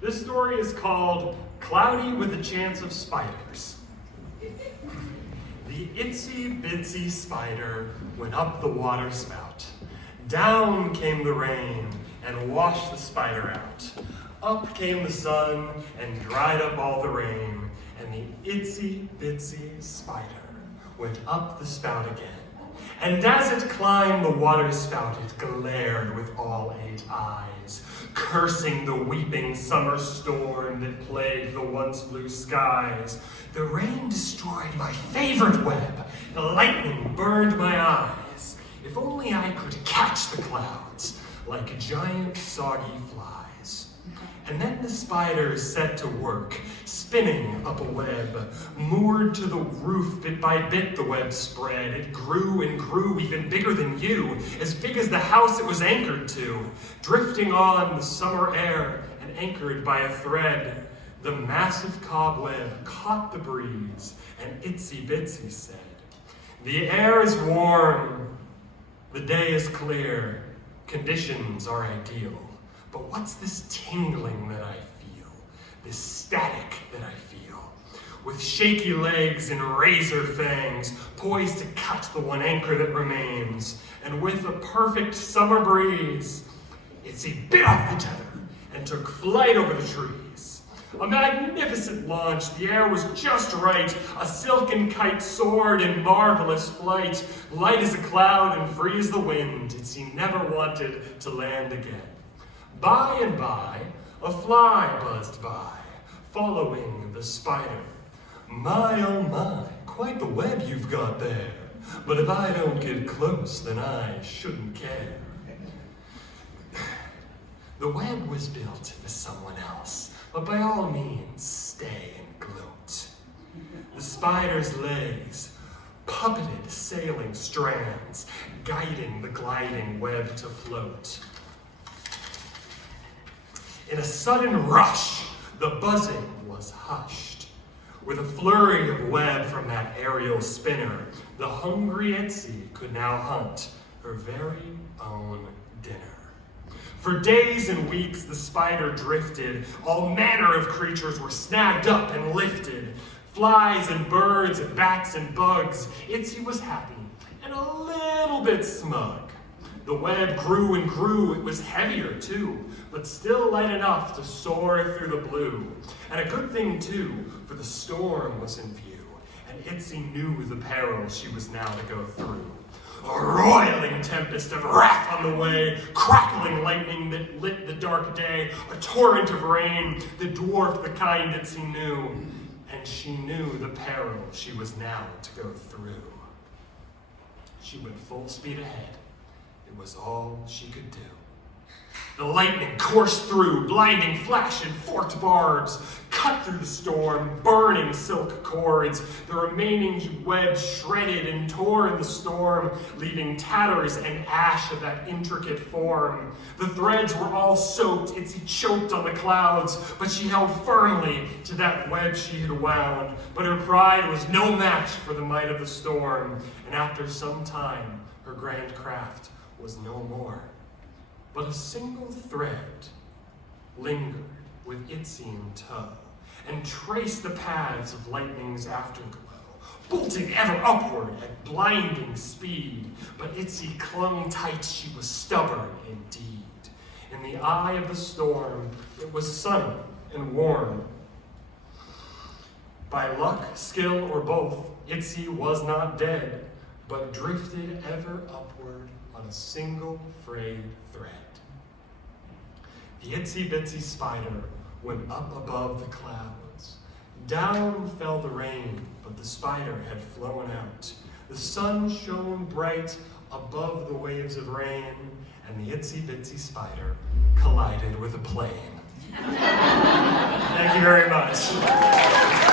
This story is called Cloudy with a Chance of Spiders. The itsy bitsy spider went up the water spout. Down came the rain and washed the spider out. Up came the sun and dried up all the rain. And the itsy bitsy spider went up the spout again. And as it climbed the water spout, it glared with all 8 eyes, cursing the weeping summer storm that plagued the once blue skies. The rain destroyed my favorite web. The lightning burned my eyes. If only I could catch the clouds like giant soggy flies. And then the spider set to work, spinning up a web. Moored to the roof, bit by bit the web spread. It grew and grew, even bigger than you, as big as the house it was anchored to. Drifting on the summer air and anchored by a thread, the massive cobweb caught the breeze, and Itsy Bitsy said, "The air is warm, the day is clear, conditions are ideal. But what's this tingling that I feel, this static that I feel? With shaky legs and razor fangs, poised to cut the one anchor that remains, and with a perfect summer breeze, Itsy bit off the tether and took flight over the trees. A magnificent launch, the air was just right, a silken kite soared in marvelous flight, light as a cloud and free as the wind, Itsy never wanted to land again. By and by, a fly buzzed by, following the spider. My, oh my, quite the web you've got there. But if I don't get close, then I shouldn't care. The web was built for someone else, but by all means, stay and gloat. The spider's legs puppeted sailing strands, guiding the gliding web to float. In a sudden rush, the buzzing was hushed. With a flurry of web from that aerial spinner, the hungry Itsy could now hunt her very own dinner. For days and weeks, the spider drifted. All manner of creatures were snagged up and lifted. Flies and birds and bats and bugs. Itsy was happy and a little bit smug. The web grew and grew, it was heavier too, but still light enough to soar through the blue. And a good thing too, for the storm was in view, and Itsy knew the peril she was now to go through. A roiling tempest of wrath on the way, crackling lightning that lit the dark day, a torrent of rain that dwarfed the kind Itsy knew, and she knew the peril she was now to go through. She went full speed ahead. It was all she could do. The lightning coursed through, blinding flash and forked barbs, cut through the storm, burning silk cords. The remaining web shredded and tore in the storm, leaving tatters and ash of that intricate form. The threads were all soaked, Itsy choked on the clouds, but she held firmly to that web she had wound. But her pride was no match for the might of the storm, and after some time, her grand craft was no more. But a single thread lingered with Itsy in tow, and traced the paths of lightning's afterglow, bolting ever upward at blinding speed. But Itsy clung tight, she was stubborn indeed. In the eye of the storm, it was sunny and warm. By luck, skill, or both, Itsy was not dead, but drifted ever upward on a single frayed thread. The itsy bitsy spider went up above the clouds. Down fell the rain, but the spider had flown out. The sun shone bright above the waves of rain, and the itsy bitsy spider collided with a plane. Thank you very much.